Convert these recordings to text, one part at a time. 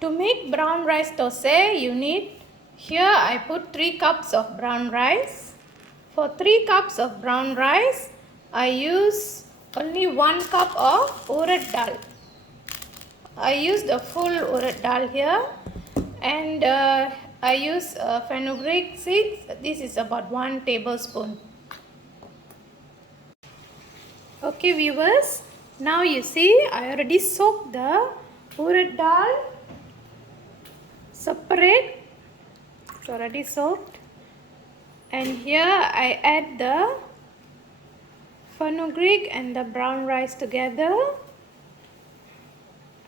To make brown rice thosai, you need, here I put 3 cups of brown rice. For 3 cups of brown rice, I use only 1 cup of urad dhal. I use the full urad dhal here, and I use fenugreek seeds. This is about 1 tablespoon. Okay viewers, now you see I already soaked the urad dal separate. It's already soaked, and here I add the fenugreek and the brown rice together,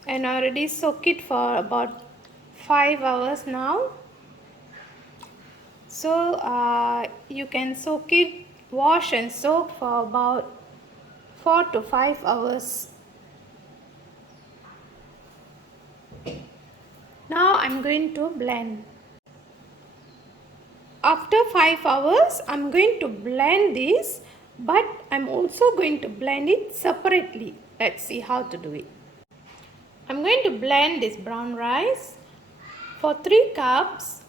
and I already soak it for about 5 hours now. So you can soak it, wash and soak for about 4 to 5 hours. Now I'm going to blend. After 5 hours, I'm going to blend this, but I'm also going to blend it separately. Let's see how to do it. I'm going to blend this brown rice. For 3 cups,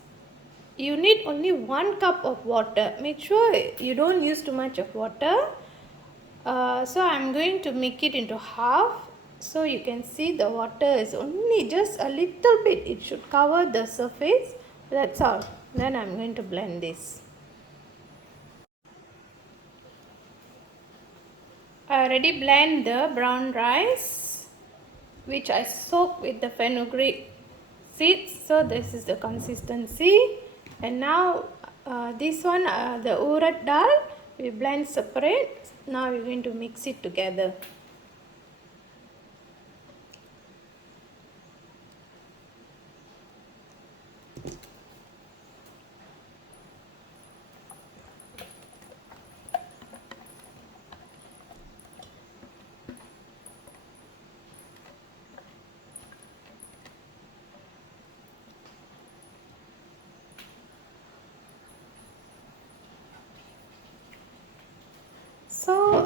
you need only 1 cup of water. Make sure you don't use too much of water. So I'm going to make it into half. So you can see the water is only just a little bit. It should cover the surface. That's all. Then I'm going to blend this. I already blend the brown rice, which I soak with the fenugreek seeds. So this is the consistency. And now this one, the urad dal, we blend separate. Now we're going to mix it together. So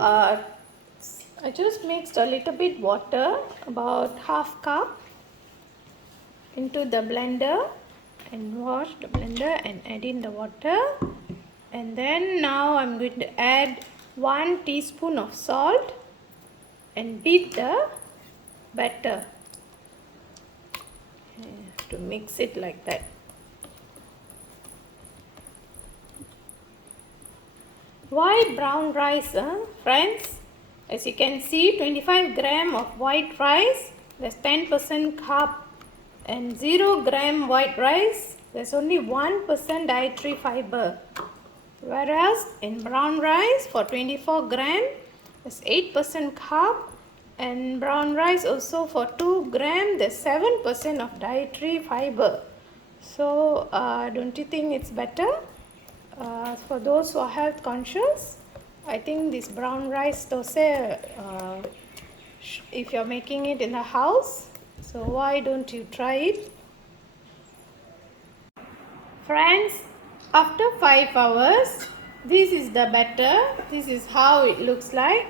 I just mixed a little bit water, about half cup, into the blender, and wash the blender and add in the water. And then now I'm going to add 1 teaspoon of salt and beat the batter to mix it like that. Why brown rice, friends? As you can see, 25 gram of white rice, there's 10% carb, and 0 gram white rice, there's only 1% dietary fiber. Whereas in brown rice, for 24 gram, there's 8% carb, and brown rice also for 2 gram, there's 7% of dietary fiber. So don't you think it's better? For those who are health conscious, I think this brown rice thosai, if you're making it in the house, so why don't you try it? Friends, after 5 hours, this is the batter. This is how it looks like.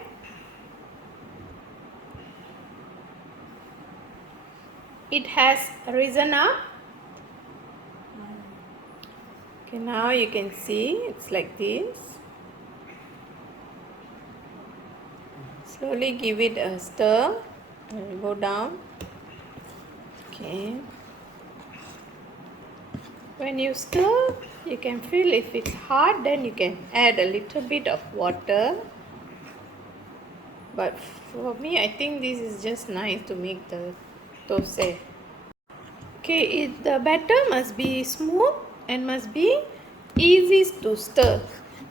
It has risen up. Okay, now you can see it's like this. Slowly give it a stir and go down. Okay. When you stir, you can feel if it's hard, then you can add a little bit of water. But for me, I think this is just nice to make the thosai. Okay, the batter must be smooth and must be easy to stir.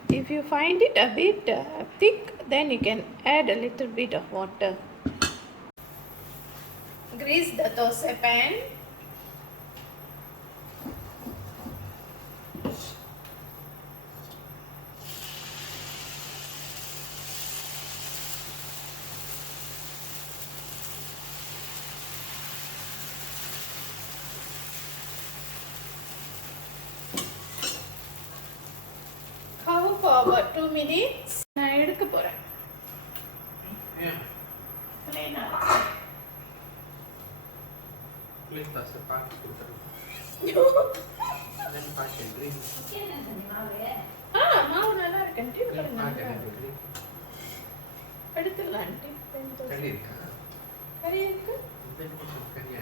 If you find it a bit thick, then you can add a little bit of water. Grease the thosai pan. Cover for about 2 minutes. நான் எடுக்க போறேன். chocolate thosai பாக்கி கொடுத்துறேன். then pack and drink. மாவு நல்லா இருக்கு aunty. pack and drink. எடுத்துடலாம் aunty. கறி இருக்கா? கறி இருக்கு. then கொஞ்சம் கறி